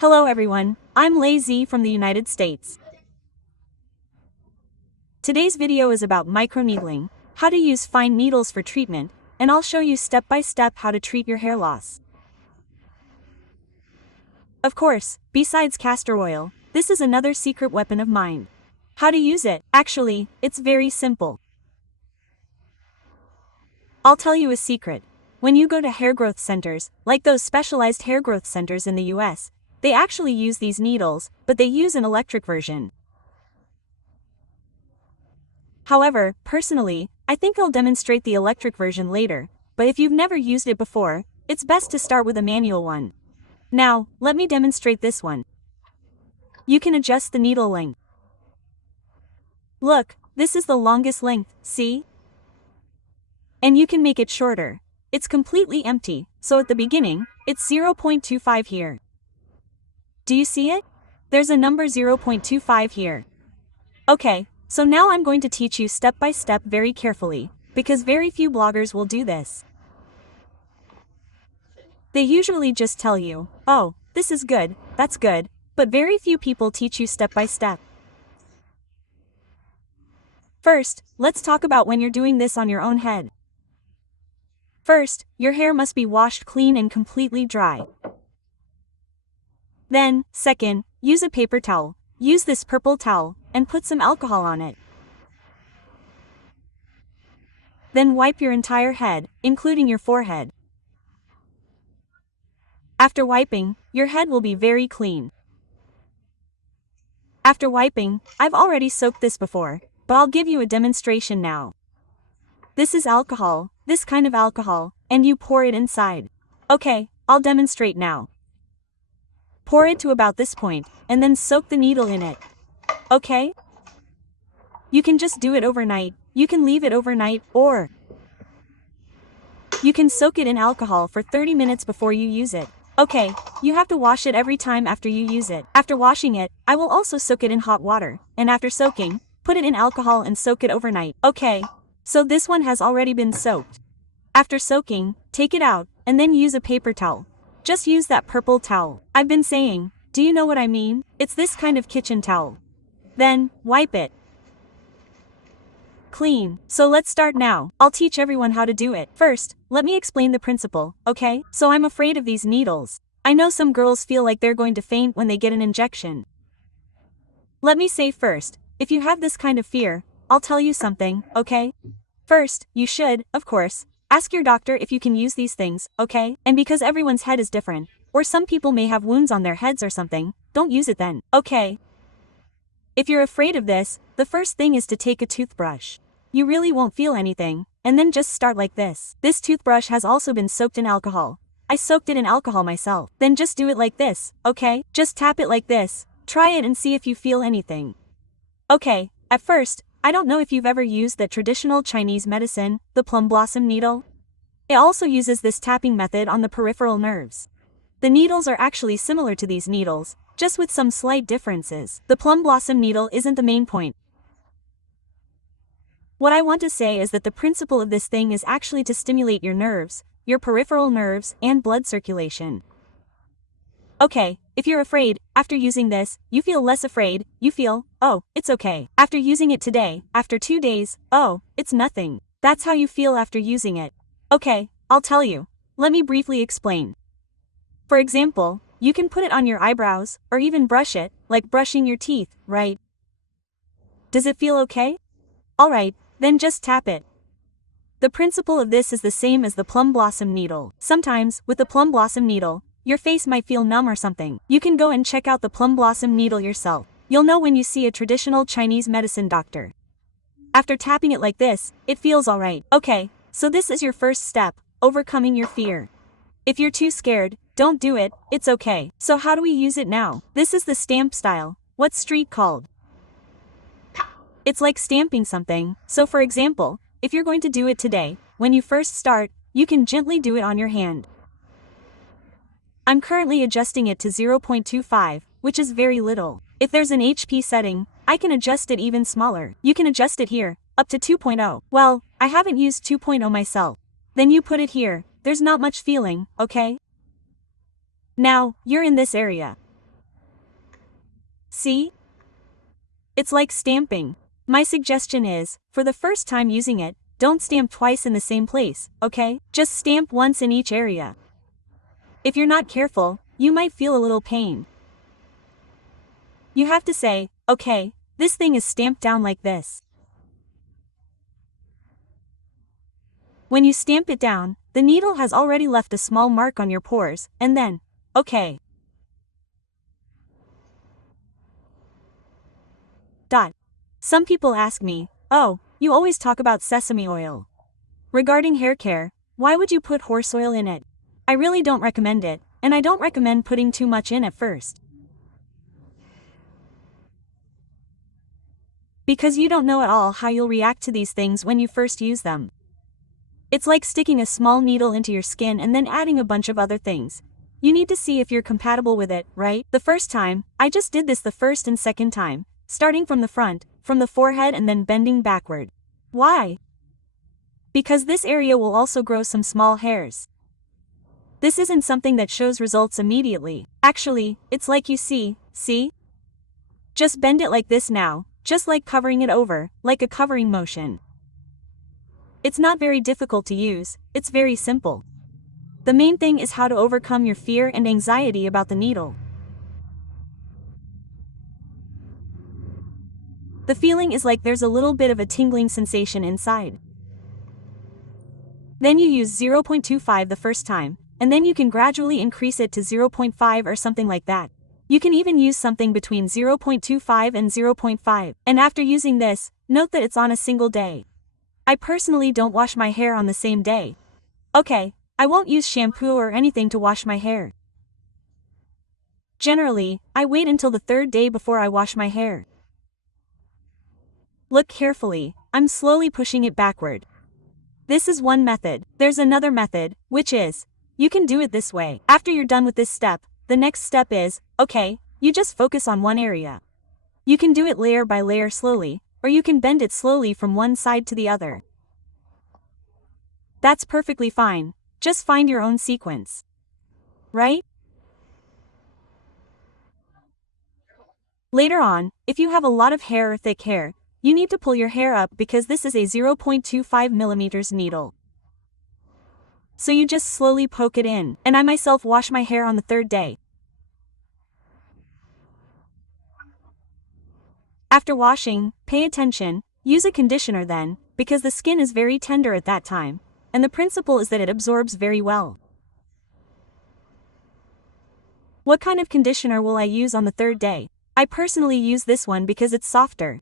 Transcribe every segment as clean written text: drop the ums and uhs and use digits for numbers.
Hello everyone, I'm Lei Z from the United States. Today's video is about microneedling, how to use fine needles for treatment, and I'll show you step by step how to treat your hair loss. Of course, besides castor oil, this is another secret weapon of mine. How to use it? Actually, it's very simple. I'll tell you a secret. When you go to hair growth centers, like those specialized hair growth centers in the US, they actually use these needles, but they use an electric version. However, personally, I think I'll demonstrate the electric version later, but if you've never used it before, it's best to start with a manual one. Now, let me demonstrate this one. You can adjust the needle length. Look, this is the longest length, see? And you can make it shorter. It's completely empty, so at the beginning, it's 0.25 here. Do you see it? There's a number 0.25 here. Okay, so now I'm going to teach you step by step very carefully, because very few bloggers will do this. They usually just tell you, oh, this is good, that's good, but very few people teach you step by step. First, let's talk about when you're doing this on your own head. First, your hair must be washed clean and completely dry. Then, second, use a paper towel. Use this purple towel, and put some alcohol on it. Then wipe your entire head, including your forehead. After wiping, your head will be very clean. After wiping, I've already soaked this before, but I'll give you a demonstration now. This is alcohol, this kind of alcohol, and you pour it inside. Okay, I'll demonstrate now. Pour it to about this point, and then soak the needle in it. Okay? You can just do it overnight, you can leave it overnight, or you can soak it in alcohol for 30 minutes before you use it. Okay, you have to wash it every time after you use it. After washing it, I will also soak it in hot water, and after soaking, put it in alcohol and soak it overnight. Okay, so this one has already been soaked. After soaking, take it out, and then use a paper towel. Just use that purple towel. I've been saying, do you know what I mean? It's this kind of kitchen towel. Then, wipe it clean. So let's start now. I'll teach everyone how to do it. First, let me explain the principle, okay? So I'm afraid of these needles. I know some girls feel like they're going to faint when they get an injection. Let me say first, if you have this kind of fear, I'll tell you something, okay? First, you should, of course, ask your doctor if you can use these things, okay? And because everyone's head is different, or some people may have wounds on their heads or something, don't use it then, okay? If you're afraid of this, the first thing is to take a toothbrush. You really won't feel anything, and then just start like this. This toothbrush has also been soaked in alcohol. I soaked it in alcohol myself. Then just do it like this, okay? Just tap it like this. Try it and see if you feel anything. Okay, at first, I don't know if you've ever used that traditional Chinese medicine, the plum blossom needle. It also uses this tapping method on the peripheral nerves. The needles are actually similar to these needles, just with some slight differences. The plum blossom needle isn't the main point. What I want to say is that the principle of this thing is actually to stimulate your nerves, your peripheral nerves, and blood circulation. Okay, if you're afraid, after using this, you feel less afraid, you feel, oh, it's okay. After using it today, after 2 days, oh, it's nothing. That's how you feel after using it. Okay, I'll tell you. Let me briefly explain. For example, you can put it on your eyebrows, or even brush it, like brushing your teeth, right? Does it feel okay? Alright, then just tap it. The principle of this is the same as the plum blossom needle. Sometimes, with the plum blossom needle, your face might feel numb or something. You can go and check out the plum blossom needle yourself. You'll know when you see a traditional Chinese medicine doctor. After tapping it like this, it feels alright. Okay, so this is your first step, overcoming your fear. If you're too scared, don't do it, it's okay. So how do we use it now? This is the stamp style. What's street called? It's like stamping something. So for example, if you're going to do it today, when you first start, you can gently do it on your hand. I'm currently adjusting it to 0.25, which is very little. If there's an HP setting, I can adjust it even smaller. You can adjust it here, up to 2.0. Well, I haven't used 2.0 myself. Then you put it here, there's not much feeling, okay? Now, you're in this area. See? It's like stamping. My suggestion is, for the first time using it, don't stamp twice in the same place, okay? Just stamp once in each area. If you're not careful, you might feel a little pain. You have to say, okay, this thing is stamped down like this. When you stamp it down, the needle has already left a small mark on your pores, and then, okay. Some people ask me, oh, you always talk about sesame oil. Regarding hair care, why would you put horse oil in it? I really don't recommend it, and I don't recommend putting too much in at first. Because you don't know at all how you'll react to these things when you first use them. It's like sticking a small needle into your skin and then adding a bunch of other things. You need to see if you're compatible with it, right? The first time, I just did this the first and second time, starting from the front, from the forehead and then bending backward. Why? Because this area will also grow some small hairs. This isn't something that shows results immediately. Actually, it's like you see? Just bend it like this now, just like covering it over, like a covering motion. It's not very difficult to use, it's very simple. The main thing is how to overcome your fear and anxiety about the needle. The feeling is like there's a little bit of a tingling sensation inside. Then you use 0.25 the first time, and then you can gradually increase it to 0.5 or something like that. You can even use something between 0.25 and 0.5. And after using this, note that it's on a single day. I personally don't wash my hair on the same day. Okay, I won't use shampoo or anything to wash my hair. Generally, I wait until the third day before I wash my hair. Look carefully, I'm slowly pushing it backward. This is one method. There's another method, which is, you can do it this way. After you're done with this step, the next step is, okay, you just focus on one area. You can do it layer by layer slowly, or you can bend it slowly from one side to the other. That's perfectly fine, just find your own sequence. Right? Later on, if you have a lot of hair or thick hair, you need to pull your hair up because this is a 0.25 millimeters needle. So you just slowly poke it in, and I myself wash my hair on the third day. After washing, pay attention, use a conditioner then, because the skin is very tender at that time, and the principle is that it absorbs very well. What kind of conditioner will I use on the third day? I personally use this one because it's softer.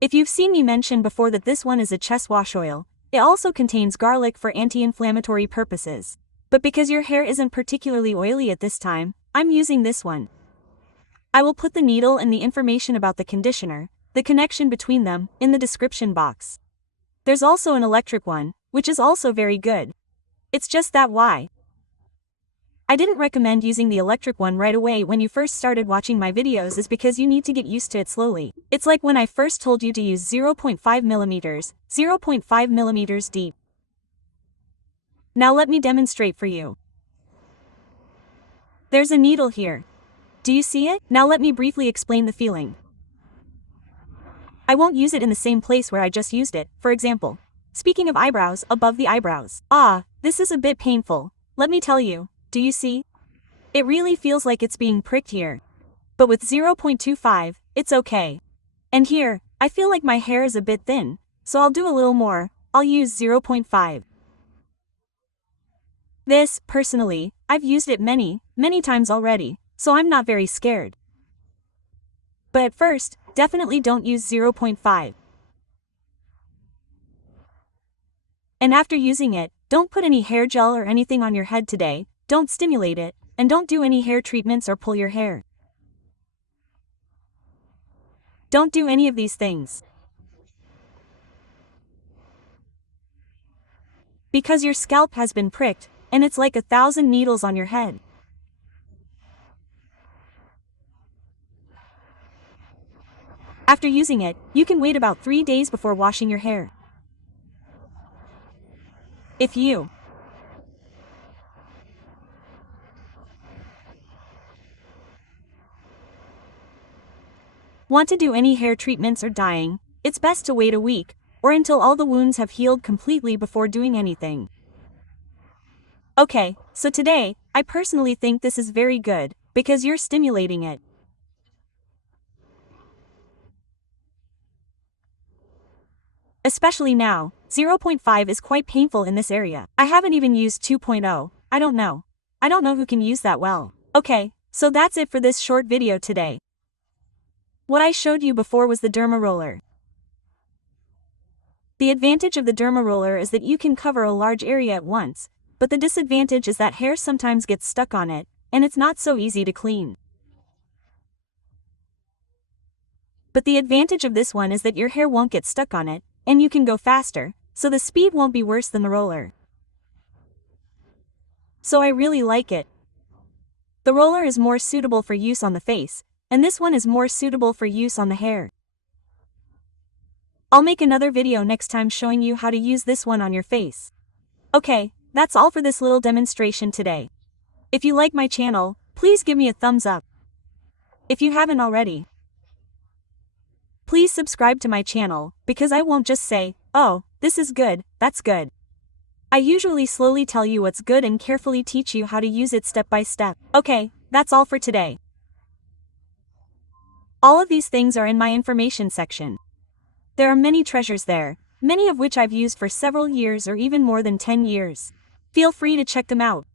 If you've seen me mention before that this one is a chest wash oil, it also contains garlic for anti-inflammatory purposes. But because your hair isn't particularly oily at this time, I'm using this one. I will put the needle and the information about the conditioner, the connection between them, in the description box. There's also an electric one, which is also very good. It's just that why? I didn't recommend using the electric one right away when you first started watching my videos is because you need to get used to it slowly. It's like when I first told you to use 0.5 millimeters, 0.5 millimeters deep. Now let me demonstrate for you. There's a needle here. Do you see it? Now let me briefly explain the feeling. I won't use it in the same place where I just used it, for example. Speaking of eyebrows, above the eyebrows. This is a bit painful, let me tell you, do you see? It really feels like it's being pricked here. But with 0.25, it's okay. And here, I feel like my hair is a bit thin, so I'll do a little more, I'll use 0.5. This, personally, I've used it many times already, so I'm not very scared. But at first, definitely don't use 0.5. And after using it, don't put any hair gel or anything on your head today, don't stimulate it, and don't do any hair treatments or pull your hair. Don't do any of these things. Because your scalp has been pricked, and it's like 1,000 needles on your head. After using it, you can wait about 3 days before washing your hair. If you Want to do any hair treatments or dyeing? It's best to wait a week, or until all the wounds have healed completely before doing anything. Okay, so today, I personally think this is very good, because you're stimulating it. Especially now, 0.5 is quite painful in this area. I haven't even used 2.0, I don't know. I don't know who can use that well. Okay, so that's it for this short video today. What I showed you before was the Derma Roller. The advantage of the Derma Roller is that you can cover a large area at once, but the disadvantage is that hair sometimes gets stuck on it, and it's not so easy to clean. But the advantage of this one is that your hair won't get stuck on it, and you can go faster, so the speed won't be worse than the roller. So I really like it. The roller is more suitable for use on the face, and this one is more suitable for use on the hair. I'll make another video next time showing you how to use this one on your face. Okay, that's all for this little demonstration today. If you like my channel, please give me a thumbs up. If you haven't already, please subscribe to my channel, because I won't just say, oh, this is good, that's good. I usually slowly tell you what's good and carefully teach you how to use it step by step. Okay, that's all for today. All of these things are in my information section. There are many treasures there, many of which I've used for several years or even more than 10 years. Feel free to check them out.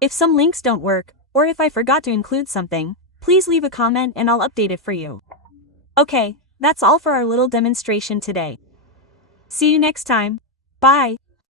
If some links don't work, or if I forgot to include something, please leave a comment and I'll update it for you. Okay, that's all for our little demonstration today. See you next time. Bye.